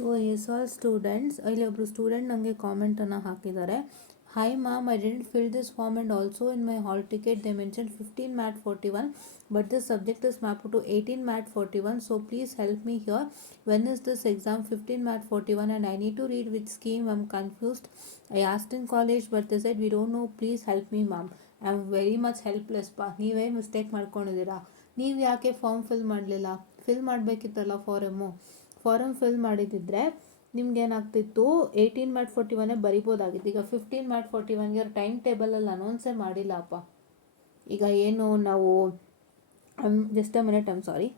So S all students, ಇಲ್ಲಿ ಒಬ್ಬರು student ನನಗೆ ಕಾಮೆಂಟನ್ನು ಹಾಕಿದ್ದಾರೆ. Hi ma'am, I didn't fill this form and also in my hall ticket they mention 15 mat 41 but this subject is map to 18 mat 41. So please help me here. When is this exam 15 mat 41 and I need to read which scheme. I'm confused. I asked in college but they said we don't know. Please help me ma'am. I am very much helpless ಪಾ. ನೀವೇ mistake ಮಾಡ್ಕೊಂಡಿದ್ದೀರಾ. ನೀವು ಯಾಕೆ form fill ಮಾಡಲಿಲ್ಲ? Fill ಮಾಡಬೇಕಿತ್ತಲ್ಲ form fill ಮಾಡಿದ್ದಿದ್ರೆ ನಿಮ್ಗೇನಾಗ್ತಿತ್ತು, 18 mat 41 ಬರಿಬೋದಾಗಿತ್ತು. ಈಗ 15 mat 41ಗೆ ಟೈಮ್ ಟೇಬಲಲ್ಲಿ ಅನೌನ್ಸೇ ಮಾಡಿಲ್ಲಪ್ಪ. ಈಗ ಏನು ನಾವು just a minute, I'm sorry.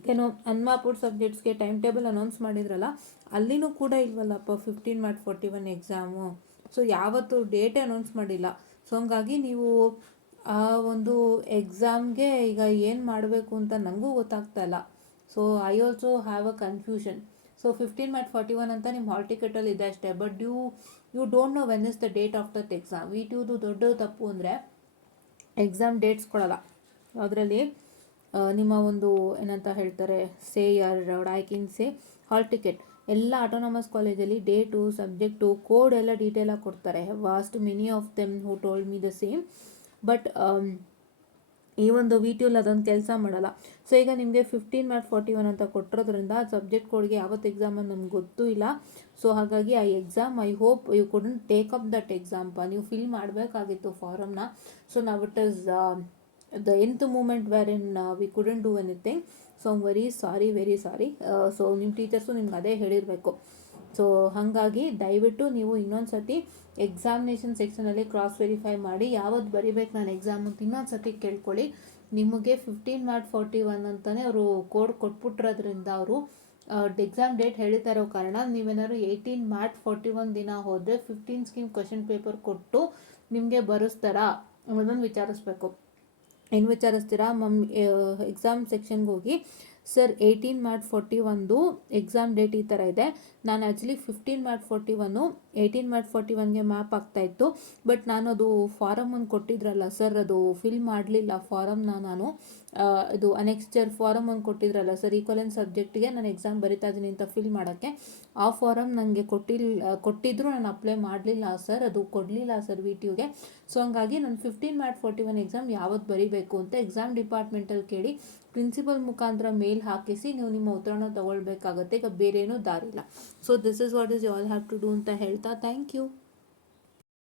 ಈಗೇನು ಅನ್ಮ್ಯಾಪ್ಡ್ ಸಬ್ಜೆಕ್ಟ್ಸ್ಗೆ ಟೈಮ್ ಟೇಬಲ್ ಅನೌನ್ಸ್ ಮಾಡಿದ್ರಲ್ಲ, ಅಲ್ಲಿನೂ ಕೂಡ ಇಲ್ವಲ್ಲಪ್ಪ 15 mat 41 ಎಕ್ಸಾಮು. ಸೊ ಯಾವತ್ತು ಡೇಟೇ ಅನೌನ್ಸ್ ಮಾಡಿಲ್ಲ. ಸೊ ಹಂಗಾಗಿ ನೀವು ಆ ಒಂದು ಎಕ್ಸಾಮ್ಗೆ ಈಗ ಏನು ಮಾಡಬೇಕು ಅಂತ ನನಗೂ ಗೊತ್ತಾಗ್ತಾ ಇಲ್ಲ. So I also have a confusion. So 15 mat 41 ಅಂತ ನಿಮ್ಮ ಹಾಲ್ ಟಿಕೆಟಲ್ಲಿ ಇದೆ ಅಷ್ಟೇ, but you don't know when is the date of that exam. ವಿಟಿಯುದು ದೊಡ್ಡ ತಪ್ಪು ಅಂದರೆ ಎಕ್ಸಾಮ್ ಡೇಟ್ಸ್ ಕೊಡಲ್ಲ. ಅದರಲ್ಲಿ ನಿಮ್ಮ ಒಂದು ಏನಂತ ಹೇಳ್ತಾರೆ, ಸೇ ಯರ್ I can say hall ticket ಎಲ್ಲ ಆಟೋನಮಸ್ ಕಾಲೇಜಲ್ಲಿ ಡೇಟು, ಸಬ್ಜೆಕ್ಟು, ಕೋಡ್ ಎಲ್ಲ ಡೀಟೇಲಾಗಿ ಕೊಡ್ತಾರೆ. Vast many of them who told me the same. But ಈ ಒಂದು ವಿಟಿಯಲ್ಲಿ ಅದೊಂದು ಕೆಲಸ ಮಾಡಲ್ಲ. ಸೊ ಈಗ ನಿಮಗೆ 15 mat 41 ಅಂತ ಕೊಟ್ಟಿರೋದ್ರಿಂದ ಸಬ್ಜೆಕ್ಟ್ ಕೋಡ್ಗೆ ಯಾವತ್ತು ಎಕ್ಸಾಮ್ ಅಂತ ನಮ್ಗೆ ಗೊತ್ತೂ ಇಲ್ಲ. ಸೊ ಹಾಗಾಗಿ ಆ exam I hope you couldn't take up that exam. ನೀವು ಫಿಲ್ ಮಾಡಬೇಕಾಗಿತ್ತು ಫಾರಮ್ನ. ಸೊ ನಾವು it is the end moment where in we couldn't do anything. So I'm very sorry. So ನಿಮ್ಮ ಟೀಚರ್ಸು ನಿಮ್ಗೆ ಅದೇ ಹೇಳಿರಬೇಕು. ಸೊ ಹಾಗಾಗಿ ದಯವಿಟ್ಟು ನೀವು ಇನ್ನೊಂದು ಸತಿ ಎಕ್ಸಾಮಿನೇಷನ್ ಸೆಕ್ಷನಲ್ಲಿ ಕ್ರಾಸ್ ವೆರಿಫೈ ಮಾಡಿ ಯಾವತ್ತು ಬರಿಬೇಕು ನಾನು ಎಕ್ಸಾಮ್ ಅಂತ ಇನ್ನೊಂದು ಸತಿ ಕೇಳ್ಕೊಳ್ಳಿ. ನಿಮಗೆ 15 mat 41 ಅಂತಲೇ ಅವರು ಕೋಡ್ ಕೊಟ್ಬಿಟ್ಟಿರೋದ್ರಿಂದ ಅವರು ಎಕ್ಸಾಮ್ ಡೇಟ್ ಹೇಳ್ತಾ ಇರೋ ಕಾರಣ ನೀವೇನಾದ್ರು 18 mat 41 ದಿನ ಹೋದರೆ 15 ಸ್ಕೀಮ್ ಕ್ವಶನ್ ಪೇಪರ್ ಕೊಟ್ಟು ನಿಮಗೆ ಬರೆಸ್ತಾರಾ ಅನ್ನೋದನ್ನು ವಿಚಾರಿಸ್ಬೇಕು. ಏನು ವಿಚಾರಿಸ್ತೀರಾ? ಎಕ್ಸಾಮ್ ಸೆಕ್ಷನ್ಗೆ ಹೋಗಿ, ಸರ್ 18 mat 41 ಎಕ್ಸಾಮ್ ಡೇಟ್ ಈ ಥರ ಇದೆ, ನಾನು ಆ್ಯಕ್ಚುಲಿ 15 mat 41 18 mat 41ಗೆ ಮ್ಯಾಪ್ ಆಗ್ತಾಯಿತ್ತು, ಬಟ್ ನಾನು ಅದು ಫಾರಮ್ ಒಂದು ಕೊಟ್ಟಿದ್ರಲ್ಲ ಸರ್, ಅದು ಫಿಲ್ ಮಾಡಲಿಲ್ಲ ಫಾರಮ್ನ ನಾನು. ಇದು ಅನೆಕ್ಸ್ಚರ್ ಫಾರಮ್ ಒಂದು ಕೊಟ್ಟಿದ್ರಲ್ಲ ಸರ್, ಈಕ್ವಲೆನ್ಸ್ ಸಬ್ಜೆಕ್ಟ್ಗೆ ನಾನು ಎಕ್ಸಾಮ್ ಬರಿತಾ ಇದ್ದೀನಿ ಅಂತ ಫಿಲ್ ಮಾಡೋಕ್ಕೆ, ಆ ಫಾರಮ್ ನನಗೆ ಕೊಟ್ಟಿದ್ರು ನಾನು ಅಪ್ಲೈ ಮಾಡಲಿಲ್ಲ ಸರ್, ಅದು ಕೊಡಲಿಲ್ಲ ಸರ್ ವಿಟಿಯುಗೆ. ಸೊ ಹಂಗಾಗಿ ನಾನು 15 mat 41 ಎಕ್ಸಾಮ್ ಯಾವತ್ತು ಬರಿಬೇಕು ಅಂತ ಎಕ್ಸಾಮ್ ಡಿಪಾರ್ಟ್ಮೆಂಟಲ್ಲಿ ಕೇಳಿ ಪ್ರಿನ್ಸಿಪಲ್ ಮುಖಾಂತರ ಮೇಲ್ ಹಾಕಿಸಿ ನೀವು ನಿಮ್ಮ ಉತ್ತರನ ತಗೊಳ್ಬೇಕಾಗತ್ತೆ. ಈಗ ಬೇರೇನೂ ದಾರಿಲ್ಲ. So this is what is you all have to do ಅಂತ ಹೇಳ್ತಾ ಥ್ಯಾಂಕ್ ಯು.